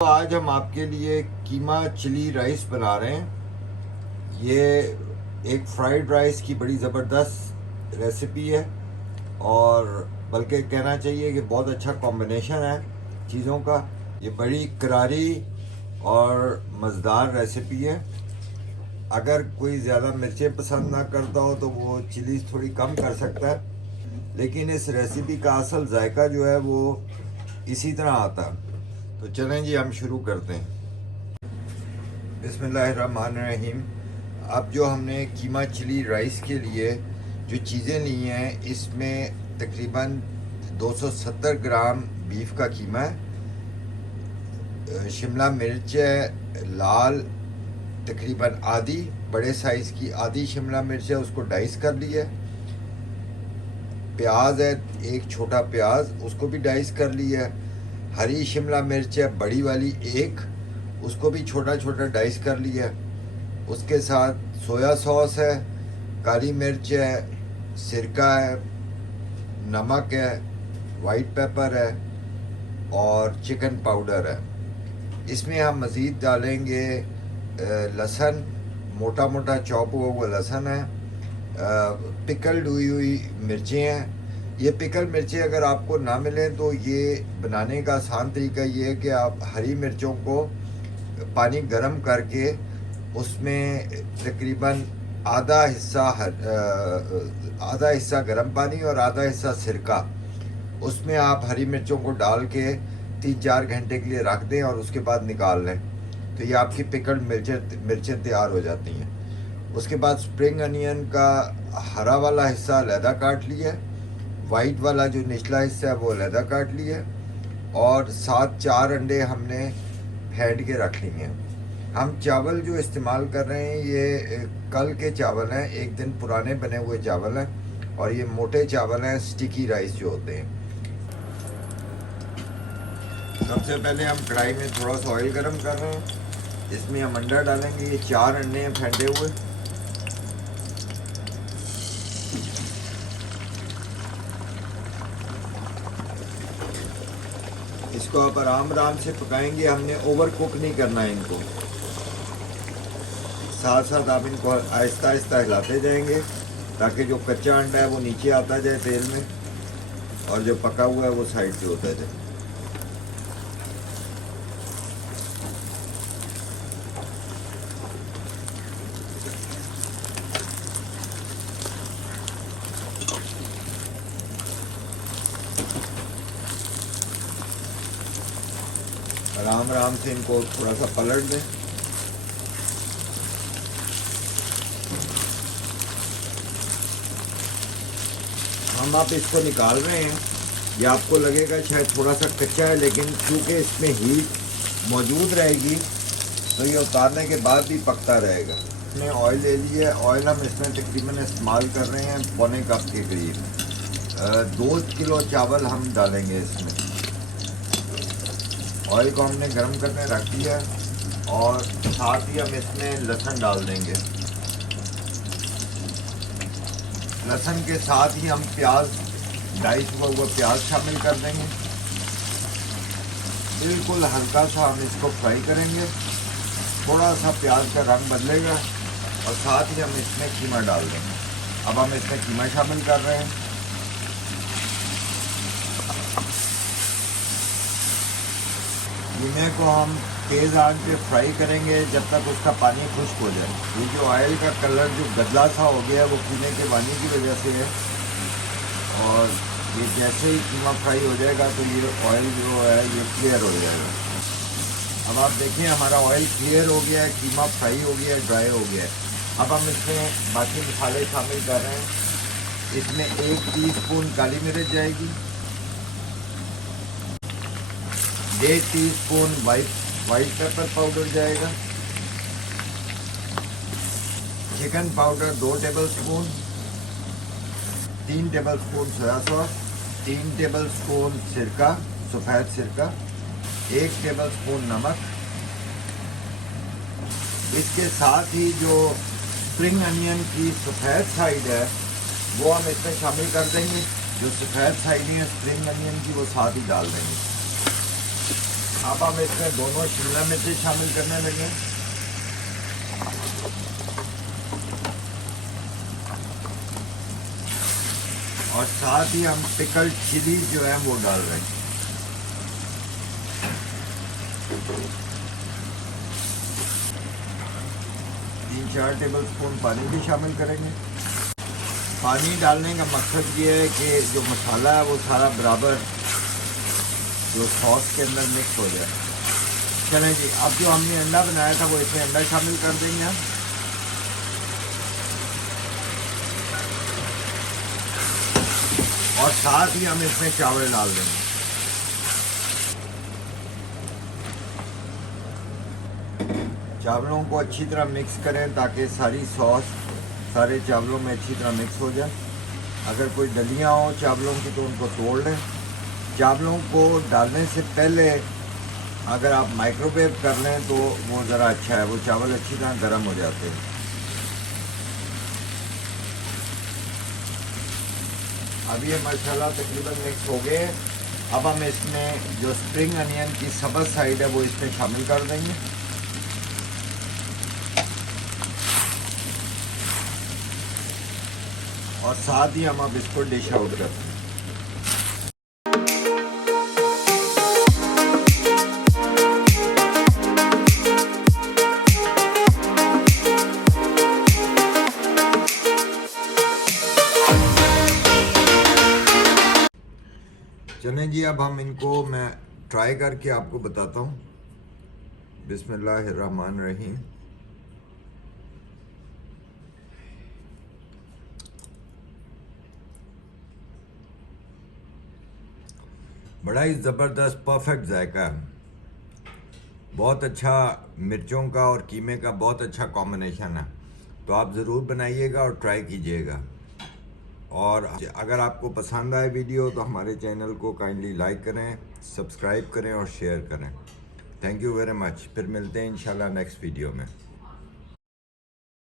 तो आज हम आपके लिए कीमा चिली राइस बना रहे हैं। ये एक फ्राइड राइस की बड़ी ज़बरदस्त रेसिपी है और बल्कि कहना चाहिए कि बहुत अच्छा कॉम्बिनेशन है चीज़ों का। ये बड़ी करारी और मज़ेदार रेसिपी है। अगर कोई ज़्यादा मिर्चें पसंद ना करता हो तो वो चिली थोड़ी कम कर सकता है, लेकिन इस रेसिपी का असल जायका जो है वो इसी तरह आता है। तो चलें जी, हम शुरू करते हैं। बिस्मिल्लाहिर्रहमानिर्रहीम। अब जो हमने कीमा चिली राइस के लिए जो चीज़ें ली हैं, इसमें तकरीबन 270 ग्राम बीफ का कीमा है, शिमला मिर्च है लाल तकरीबन आधी, बड़े साइज़ की आधी शिमला मिर्च है, उसको डाइस कर लिया है। प्याज है एक छोटा प्याज, उसको भी डाइस कर लिया है। हरी शिमला मिर्च है बड़ी वाली एक, उसको भी छोटा छोटा डाइस कर लिया है। उसके साथ सोया सॉस है, काली मिर्च है, सिरका है, नमक है, वाइट पेपर है और चिकन पाउडर है। इसमें हम मज़ीद डालेंगे लहसुन, मोटा मोटा चॉप हुआ हुआ लहसुन है, पिकल्ड हुई मिर्चें हैं। ये पिकल मिर्चें अगर आपको ना मिलें तो ये बनाने का आसान तरीका ये है कि आप हरी मिर्चों को पानी गर्म करके उसमें तकरीबन आधा हिस्सा गर्म पानी और आधा हिस्सा सिरका, उसमें आप हरी मिर्चों को डाल के 3-4 घंटे के लिए रख दें और उसके बाद निकाल लें, तो ये आपकी पिकल्ड मिर्चें तैयार हो जाती हैं। उसके बाद स्प्रिंग अनियन का हरा वाला हिस्सा अलहदा काट लिया, वाइट वाला जो निचला हिस्सा है वो अलहदा काट लिया, और साथ 4 अंडे हमने फेंट के रख लिए हैं। हम चावल जो इस्तेमाल कर रहे हैं ये कल के चावल हैं, एक दिन पुराने बने हुए चावल हैं, और ये मोटे चावल हैं, स्टिकी राइस जो होते हैं। सबसे पहले हम कढ़ाई में थोड़ा सा ऑयल गरम कर रहे हैं, इसमें हम अंडा डालेंगे। ये 4 अंडे हैं फेंटे हुए। इसको आप आराम आराम से पकाएंगे, हमने ओवर कुक नहीं करना है इनको। साथ साथ आप इनको आहिस्ता आहिस्ता हिलाते जाएंगे ताकि जो कच्चा अंडा है वो नीचे आता जाए तेल में, और जो पका हुआ है वो साइड से होता जाए। आराम आराम से इनको थोड़ा सा पलट दें। हम आप इसको निकाल रहे हैं, ये आपको लगेगा शायद थोड़ा सा कच्चा है, लेकिन क्योंकि इसमें हीट मौजूद रहेगी तो ये उतारने के बाद भी पकता रहेगा। इसमें ऑयल ले लिया, ऑयल हम इसमें तकरीबन इस्तेमाल कर रहे हैं पौने कप के करीब। 2 किलो चावल हम डालेंगे इसमें। ऑयल को हमने गर्म करने रख दिया, और साथ ही हम इसमें लहसुन डाल देंगे। लहसुन के साथ ही हम प्याज, डाइस हुआ हुआ प्याज शामिल कर देंगे। बिल्कुल हल्का सा हम इसको फ्राई करेंगे, थोड़ा सा प्याज का रंग बदलेगा, और साथ ही हम इसमें कीमा डाल देंगे। अब हम इसमें कीमा शामिल कर रहे हैं। कीमे को हम तेज़ आंच पे फ्राई करेंगे जब तक उसका पानी खुश्क हो जाए। ये जो ऑयल का कलर जो गदला सा हो गया है वो कीमे के पानी की वजह से है, और ये जैसे ही कीमा फ्राई हो जाएगा तो ये ऑयल जो है ये क्लियर हो जाएगा। अब आप देखिए हमारा ऑयल क्लियर हो गया है, कीमा फ्राई हो गया है, ड्राई हो गया है। अब हम इसमें बाकी मसाले शामिल कर रहे हैं। इसमें 1 टीस्पून काली मिर्च जाएगी, 1.5 टीस्पून वाइट पेपर पाउडर जाएगा, chicken powder 2 tablespoon, 3 tablespoon soya sauce, 3 tablespoon सिरका, सफ़ेद सिरका, 1 टेबलस्पून नमक। इसके साथ ही जो स्प्रिंग अनियन की सफ़ेद साइड है वो हम इसमें शामिल कर देंगे। जो सफ़ेद साइड है स्प्रिंग अनियन की वो साथ ही डाल देंगे। अब हम इसमें दोनों शिमला मिर्ची शामिल करने लगे। और साथ ही हम पिकल चिली जो है वो डाल रहे हैं। तीन 4 टेबलस्पून पानी भी शामिल करेंगे। पानी डालने का मकसद ये है कि जो मसाला है वो सारा बराबर जो सॉस के अंदर मिक्स हो जाए। चलें जी, अब जो हमने अंडा बनाया था वो इसमें अंडा शामिल कर देंगे हम। और साथ ही हम इसमें चावल डाल देंगे। चावलों को अच्छी तरह मिक्स करें ताकि सारी सॉस सारे चावलों में अच्छी तरह मिक्स हो जाए। अगर कोई डलियाँ हो चावलों की तो उनको तोड़ लें। चावलों को डालने से पहले अगर आप माइक्रोवेव कर लें तो वो ज़रा अच्छा है, वो चावल अच्छी तरह गर्म हो जाते हैं। अब ये मसाला तकरीबन मिक्स हो गए। अब हम इसमें जो स्प्रिंग अनियन की सब्ज़ साइड है वो इसमें शामिल कर देंगे। और साथ ही हम अब इसको डिश आउट करते हैं। चलें जी, अब हम इनको मैं ट्राई करके आपको बताता हूँ। बिस्मिल्लाहिर्रहमानिर्रहीम। बड़ा ही ज़बरदस्त परफेक्ट जायका है। बहुत अच्छा मिर्चों का और कीमे का बहुत अच्छा कॉम्बिनेशन है। तो आप ज़रूर बनाइएगा और ट्राई कीजिएगा। और अगर आपको पसंद आए वीडियो तो हमारे चैनल को काइंडली लाइक करें, सब्सक्राइब करें और शेयर करें। Thank you very much. फिर मिलते हैं इंशाल्लाह नेक्स्ट वीडियो में।